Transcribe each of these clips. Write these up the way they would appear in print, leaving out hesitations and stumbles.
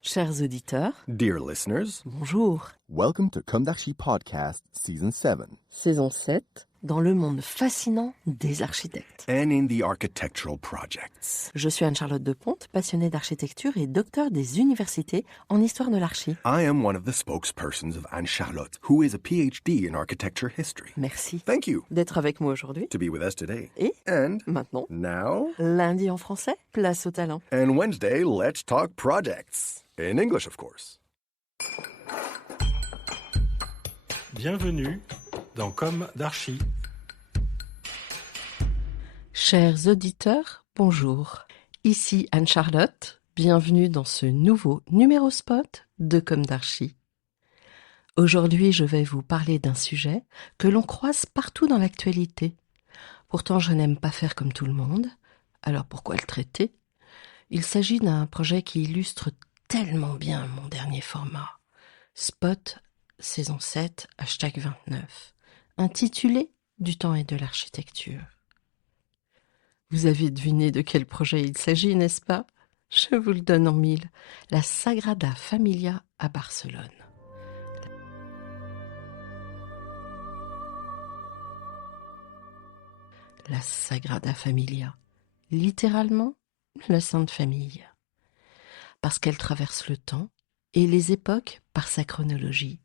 Chers auditeurs, Dear listeners, bonjour. welcome to Comme d'Archi Podcast Season 7. Saison 7, dans le monde fascinant des architectes. And in the architectural projects. Je suis Anne-Charlotte Deponte, passionnée d'architecture et docteur des universités en histoire de l'archi. I am one of the spokespersons of Anne-Charlotte, who is a PhD in architecture history. Merci Thank you d'être avec moi aujourd'hui. to be with us today. Et And maintenant, now, lundi en français, place au talent. and Wednesday, let's talk projects. In English, of course. Bienvenue dans Comme d'Archi. Chers auditeurs, bonjour. Ici Anne-Charlotte, bienvenue dans ce nouveau numéro spot de Comme d'Archi. Aujourd'hui, je vais vous parler d'un sujet que l'on croise partout dans l'actualité. Pourtant, je n'aime pas faire comme tout le monde, alors pourquoi le traiter ? Il s'agit d'un projet qui illustre tellement bien mon dernier format, Spot, saison 7, hashtag 29, intitulé « Du temps et de l'architecture ». Vous avez deviné de quel projet il s'agit, n'est-ce pas ? Je vous le donne en mille, la Sagrada Familia à Barcelone. La Sagrada Familia, littéralement la Sainte Famille, parce qu'elle traverse le temps et les époques par sa chronologie,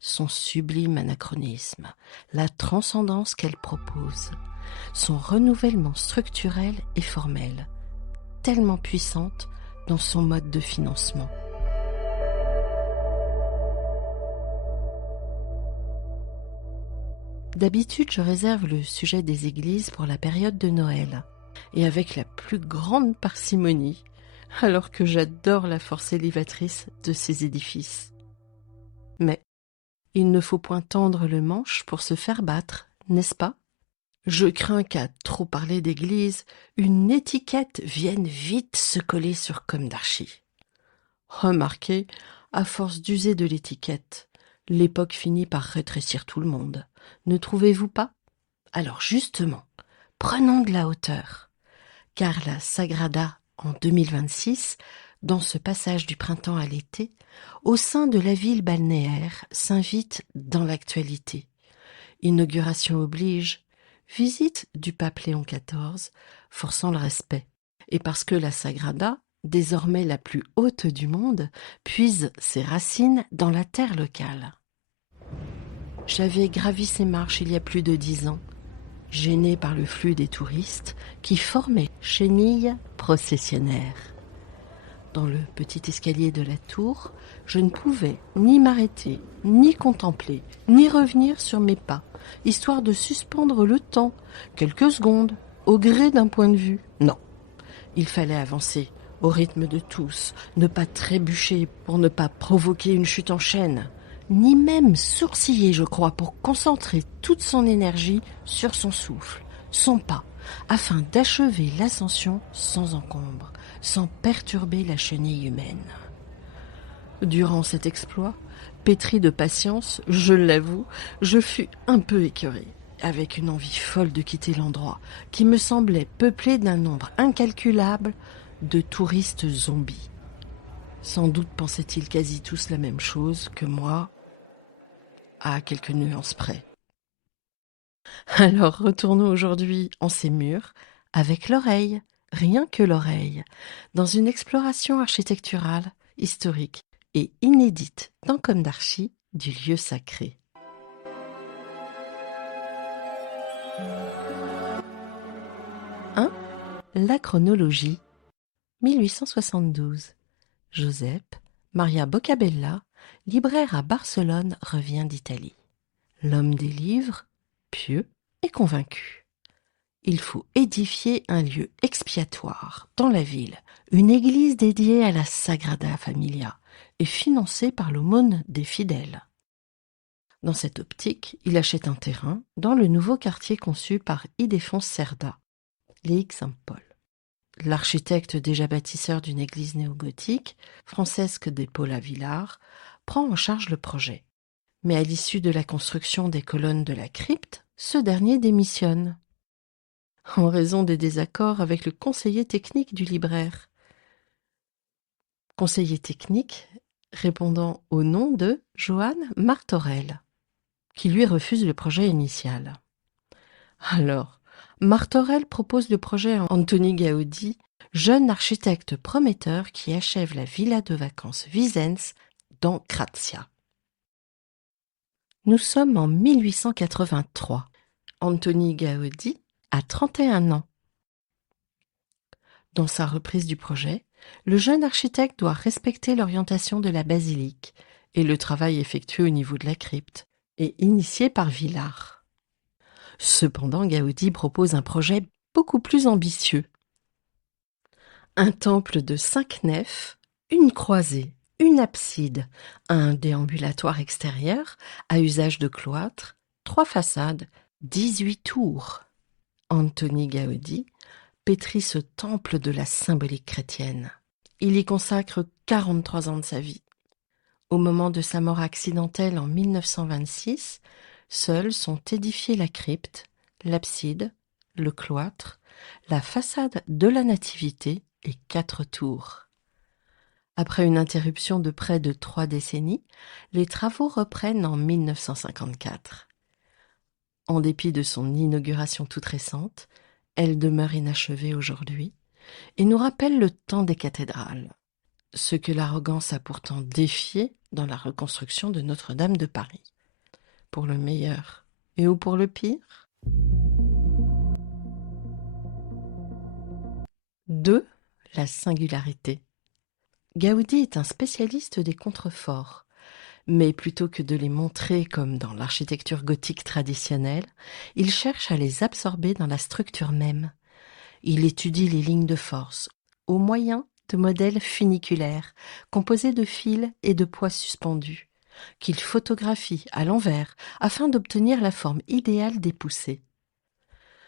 son sublime anachronisme, la transcendance qu'elle propose, son renouvellement structurel et formel, tellement puissante dans son mode de financement. D'habitude, je réserve le sujet des églises pour la période de Noël, et avec la plus grande parcimonie, alors que j'adore la force élévatrice de ces édifices. Mais il ne faut point tendre le manche pour se faire battre, n'est-ce pas ? Je crains qu'à trop parler d'église, une étiquette vienne vite se coller sur Comme d'Archi. Remarquez, à force d'user de l'étiquette, l'époque finit par rétrécir tout le monde. Ne trouvez-vous pas ? Alors justement, prenons de la hauteur, car la Sagrada en 2026, dans ce passage du printemps à l'été, au sein de la ville balnéaire, s'invite dans l'actualité. Inauguration oblige, visite du pape Léon XIV, forçant le respect. Et parce que la Sagrada, désormais la plus haute du monde, puise ses racines dans la terre locale. J'avais gravi ces marches il y a plus de 10 ans, gêné par le flux des touristes qui formaient chenilles processionnaires. Dans le petit escalier de la tour, je ne pouvais ni m'arrêter, ni contempler, ni revenir sur mes pas, histoire de suspendre le temps, quelques secondes, au gré d'un point de vue. Non, il fallait avancer, au rythme de tous, ne pas trébucher pour ne pas provoquer une chute en chaîne, ni même sourciller, je crois, pour concentrer toute son énergie sur son souffle, son pas, afin d'achever l'ascension sans encombre, sans perturber la chenille humaine. Durant cet exploit, pétri de patience, je l'avoue, je fus un peu écœuré, avec une envie folle de quitter l'endroit, qui me semblait peuplé d'un nombre incalculable de touristes zombies. Sans doute pensaient-ils quasi tous la même chose que moi, à quelques nuances près. Alors retournons aujourd'hui en ces murs, avec l'oreille, rien que l'oreille, dans une exploration architecturale, historique et inédite dans Comme d'Archi du lieu sacré. La chronologie. 1872. Josep Maria Boccabella, libraire à Barcelone, revient d'Italie. L'homme des livres, pieux et convaincu. Il faut édifier un lieu expiatoire dans la ville, une église dédiée à la Sagrada Familia et financée par l'aumône des fidèles. Dans cette optique, il achète un terrain dans le nouveau quartier conçu par Ildefonse Cerda, l'Aix-Saint-Paul. L'architecte déjà bâtisseur d'une église néogothique, Francesc de Paula Villar, prend en charge le projet. Mais à l'issue de la construction des colonnes de la crypte, ce dernier démissionne, en raison des désaccords avec le conseiller technique du libraire. conseiller technique répondant au nom de Johann Martorell, qui lui refuse le projet initial. Alors, Martorell propose le projet à Antoni Gaudí, jeune architecte prometteur qui achève la villa de vacances Vicens dans Grazia. Nous sommes en 1883. Antoni Gaudí a 31 ans. Dans sa reprise du projet, le jeune architecte doit respecter l'orientation de la basilique et le travail effectué au niveau de la crypte, et initié par Villars. Cependant, Gaudí propose un projet beaucoup plus ambitieux. Un temple de 5 nefs, une croisée, une abside, un déambulatoire extérieur à usage de cloître, 3 façades, 18 tours. Antoni Gaudí pétrit ce temple de la symbolique chrétienne. Il y consacre 43 ans de sa vie. Au moment de sa mort accidentelle en 1926, seuls sont édifiés la crypte, l'abside, le cloître, la façade de la Nativité et 4 tours. Après une interruption de près de 3 décennies, les travaux reprennent en 1954. En dépit de son inauguration toute récente, elle demeure inachevée aujourd'hui et nous rappelle le temps des cathédrales, ce que l'arrogance a pourtant défié dans la reconstruction de Notre-Dame de Paris. Pour le meilleur et ou pour le pire. 2. La singularité. Gaudí est un spécialiste des contreforts, mais plutôt que de les montrer comme dans l'architecture gothique traditionnelle, il cherche à les absorber dans la structure même. Il étudie les lignes de force au moyen de modèles funiculaires composés de fils et de poids suspendus, qu'il photographie à l'envers afin d'obtenir la forme idéale des poussées.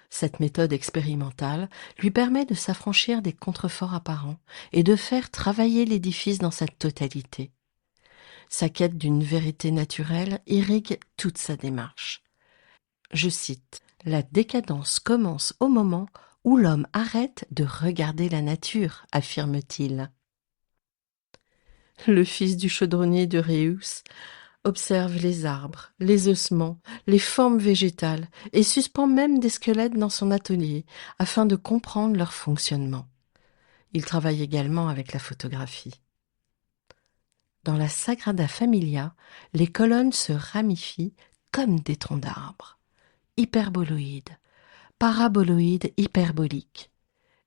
Cette méthode expérimentale lui permet de s'affranchir des contreforts apparents et de faire travailler l'édifice dans sa totalité. Sa quête d'une vérité naturelle irrigue toute sa démarche. Je cite, « La décadence commence au moment où l'homme arrête de regarder la nature », affirme-t-il. Le fils du chaudronnier de Reus observe les arbres, les ossements, les formes végétales et suspend même des squelettes dans son atelier afin de comprendre leur fonctionnement. Il travaille également avec la photographie. Dans la Sagrada Familia, les colonnes se ramifient comme des troncs d'arbres. Hyperboloïdes, paraboloïdes hyperboliques,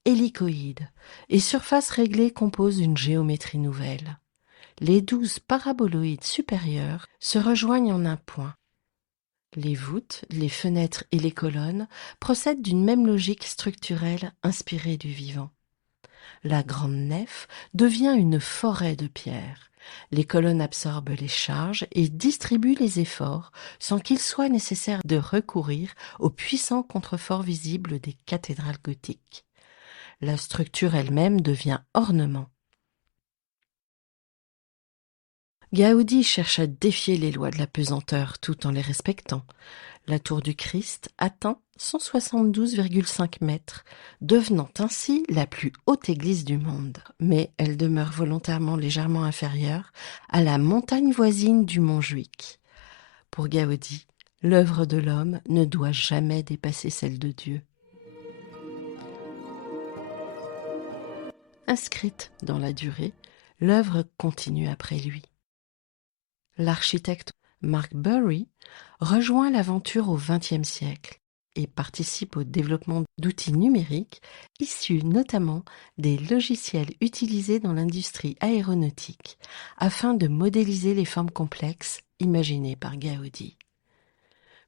hélicoïdes et surfaces réglées composent une géométrie nouvelle. Les 12 paraboloïdes supérieurs se rejoignent en un point. Les voûtes, les fenêtres et les colonnes procèdent d'une même logique structurelle inspirée du vivant. La grande nef devient une forêt de pierres. Les colonnes absorbent les charges et distribuent les efforts sans qu'il soit nécessaire de recourir aux puissants contreforts visibles des cathédrales gothiques. La structure elle-même devient ornement. Gaudí cherche à défier les lois de la pesanteur tout en les respectant. La tour du Christ atteint 172,5 mètres, devenant ainsi la plus haute église du monde. Mais elle demeure volontairement légèrement inférieure à la montagne voisine du Montjuïc. Pour Gaudí, l'œuvre de l'homme ne doit jamais dépasser celle de Dieu. Inscrite dans la durée, l'œuvre continue après lui. L'architecte Mark Burry rejoint l'aventure au XXe siècle et participe au développement d'outils numériques issus notamment des logiciels utilisés dans l'industrie aéronautique afin de modéliser les formes complexes imaginées par Gaudí.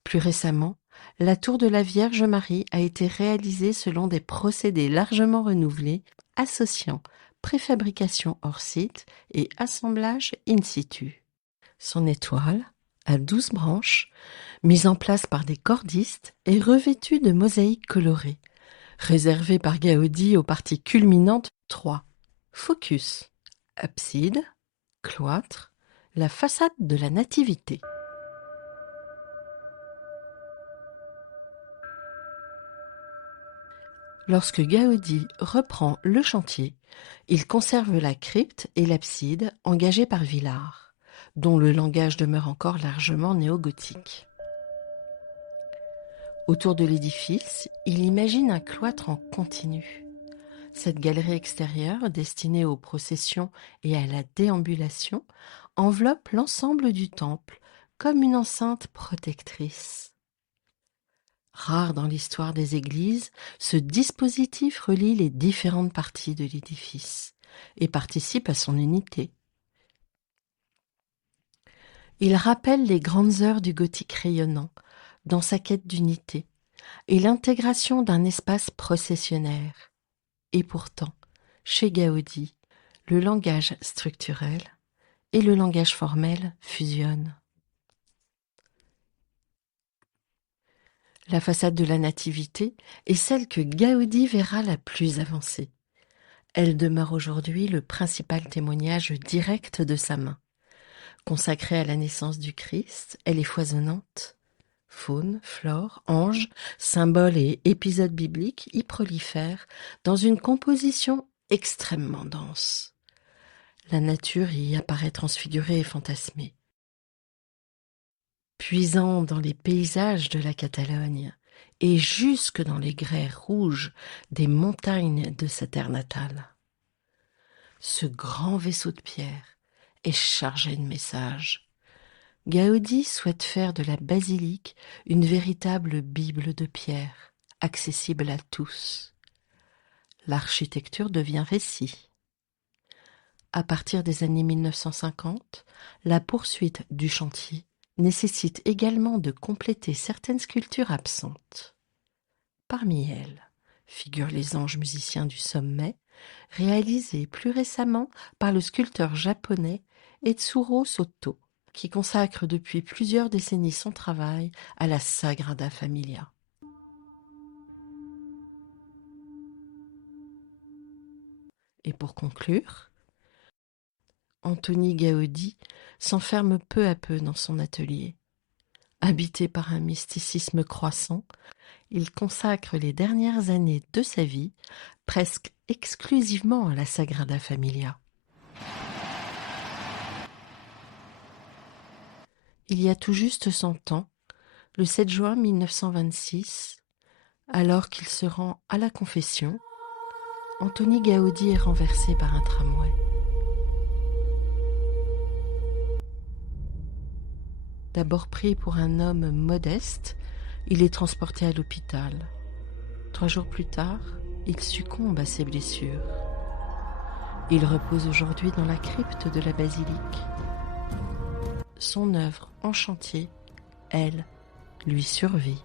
Plus récemment, la tour de la Vierge Marie a été réalisée selon des procédés largement renouvelés associant préfabrication hors site et assemblage in situ. Son étoile, à 12 branches, mise en place par des cordistes, est revêtue de mosaïques colorées, réservée par Gaudí aux parties culminantes 3. Focus, abside, cloître, la façade de la Nativité. Lorsque Gaudi reprend le chantier, il conserve la crypte et l'abside engagées par Villars, dont le langage demeure encore largement néo-gothique. Autour de l'édifice, il imagine un cloître en continu. Cette galerie extérieure, destinée aux processions et à la déambulation, enveloppe l'ensemble du temple comme une enceinte protectrice. Rare dans l'histoire des églises, ce dispositif relie les différentes parties de l'édifice et participe à son unité. Il rappelle les grandes heures du gothique rayonnant dans sa quête d'unité et l'intégration d'un espace processionnaire. Et pourtant, chez Gaudi, le langage structurel et le langage formel fusionnent. La façade de la Nativité est celle que Gaudi verra la plus avancée. Elle demeure aujourd'hui le principal témoignage direct de sa main. Consacrée à la naissance du Christ, elle est foisonnante. Faune, flore, anges, symboles et épisodes bibliques y prolifèrent dans une composition extrêmement dense. La nature y apparaît transfigurée et fantasmée. Puisant dans les paysages de la Catalogne et jusque dans les grès rouges des montagnes de sa terre natale. Ce grand vaisseau de pierre est chargé de messages. Gaudi souhaite faire de la basilique une véritable Bible de pierre, accessible à tous. L'architecture devient récit. À partir des années 1950, la poursuite du chantier nécessite également de compléter certaines sculptures absentes. Parmi elles figurent les anges musiciens du sommet, réalisés plus récemment par le sculpteur japonais Etsuro Soto, qui consacre depuis plusieurs décennies son travail à la Sagrada Familia. Et pour conclure, Antoni Gaudi s'enferme peu à peu dans son atelier. Habité par un mysticisme croissant, il consacre les dernières années de sa vie presque exclusivement à la Sagrada Familia. Il y a tout juste 100 ans, le 7 juin 1926, alors qu'il se rend à la confession, Antoni Gaudi est renversé par un tramway. D'abord pris pour un homme modeste, il est transporté à l'hôpital. 3 jours plus tard, il succombe à ses blessures. Il repose aujourd'hui dans la crypte de la basilique. Son œuvre en chantier, elle, lui survit.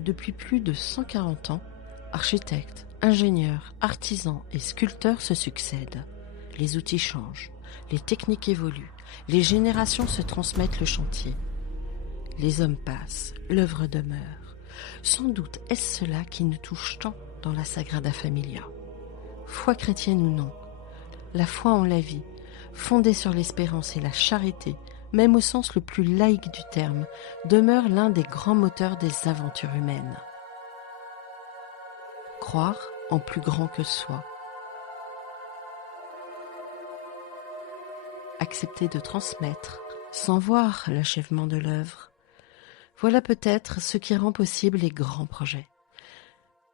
Depuis plus de 140 ans, architectes, ingénieurs, artisans et sculpteurs se succèdent. Les outils changent, les techniques évoluent, les générations se transmettent le chantier. Les hommes passent, l'œuvre demeure. Sans doute est-ce cela qui nous touche tant dans la Sagrada Familia. Foi chrétienne ou non, la foi en la vie, fondée sur l'espérance et la charité, même au sens le plus laïque du terme, demeure l'un des grands moteurs des aventures humaines. Croire en plus grand que soi. Accepter de transmettre, sans voir l'achèvement de l'œuvre. Voilà peut-être ce qui rend possible les grands projets.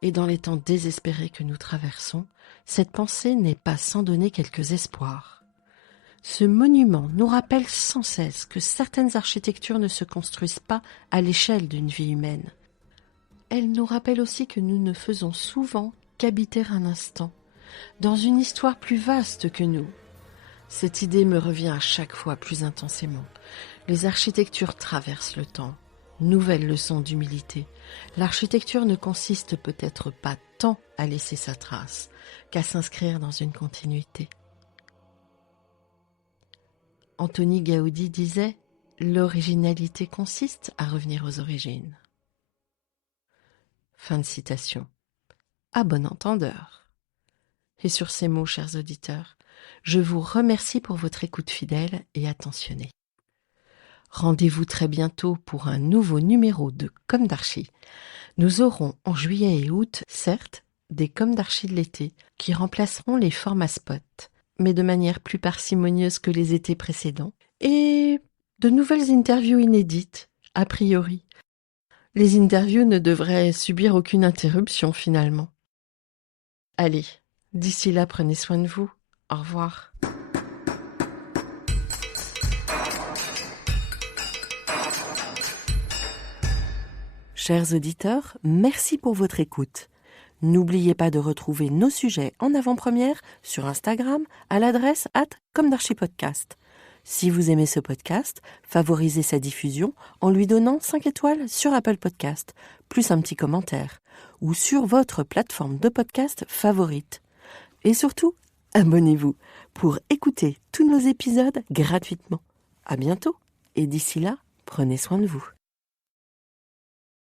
Et dans les temps désespérés que nous traversons, cette pensée n'est pas sans donner quelques espoirs. Ce monument nous rappelle sans cesse que certaines architectures ne se construisent pas à l'échelle d'une vie humaine. Elle nous rappelle aussi que nous ne faisons souvent qu'habiter un instant, dans une histoire plus vaste que nous. Cette idée me revient à chaque fois plus intensément. Les architectures traversent le temps. Nouvelle leçon d'humilité. L'architecture ne consiste peut-être pas tant à laisser sa trace qu'à s'inscrire dans une continuité. Antoni Gaudi disait « L'originalité consiste à revenir aux origines ». Fin de citation. À bon entendeur. Et sur ces mots, chers auditeurs, je vous remercie pour votre écoute fidèle et attentionnée. Rendez-vous très bientôt pour un nouveau numéro de Comme d'Archi. Nous aurons en juillet et août, certes, des Comme d'Archi de l'été qui remplaceront les formats spot, mais de manière plus parcimonieuse que les étés précédents, et de nouvelles interviews inédites, a priori. Les interviews ne devraient subir aucune interruption finalement. Allez, d'ici là, prenez soin de vous. Au revoir. Chers auditeurs, merci pour votre écoute. N'oubliez pas de retrouver nos sujets en avant-première sur Instagram à l'adresse @commedarchipodcast. Si vous aimez ce podcast, favorisez sa diffusion en lui donnant 5 étoiles sur Apple Podcast, plus un petit commentaire, ou sur votre plateforme de podcast favorite. Et surtout, abonnez-vous pour écouter tous nos épisodes gratuitement. À bientôt, et d'ici là, prenez soin de vous.